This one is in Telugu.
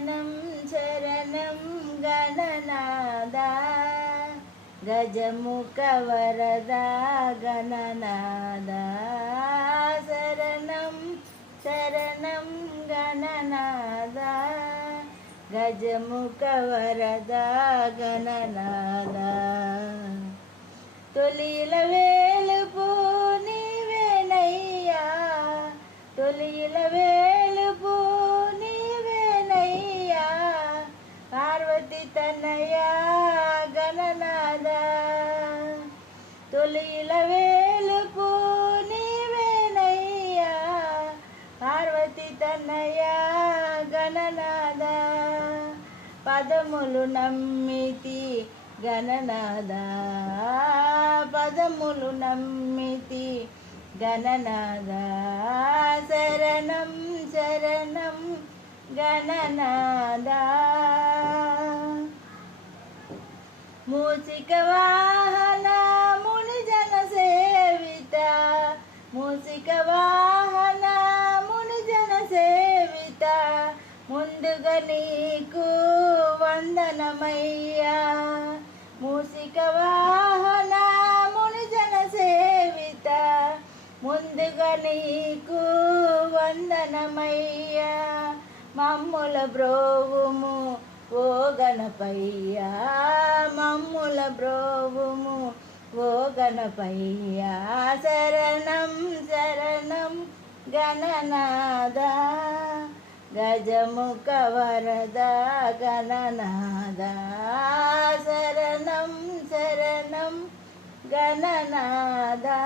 శరణం శరణం గణనాదా గజముఖ వరదా గణనాదా శరణం శరణం గణనాదా గజముఖ వరదా గణనాదా తొలిల వేలుపు నీవేనయ్యా తొలిల వేలుపు నీవేనయ్యా పార్వతి తనయా గణనాదా తొలిల వేలుపు నీవేనయ్యా పార్వతి తనయా గణనాదా పదములు నమ్మితి గణనాదా పదములు నమ్మితి గణనాదా శరణం శరణం గణనాదా మూసిక వాహన మునిజన సేవిత మూసిక వాహన మునిజన సేవిత ముందుగా నీకు వందనమయ్యా మూసిక వాహన మునిజన సేవిత ముందుగా నీకు వందనమయ్యా మమ్ముల బ్రోవుము ఓ గణపయ్యా మమ్ముల బ్రోవుము ఓ గణపయ్యా శరణం శరణం గణనాదా గజముఖ వరదా గణనాదా శరణం శరణం గణనాదా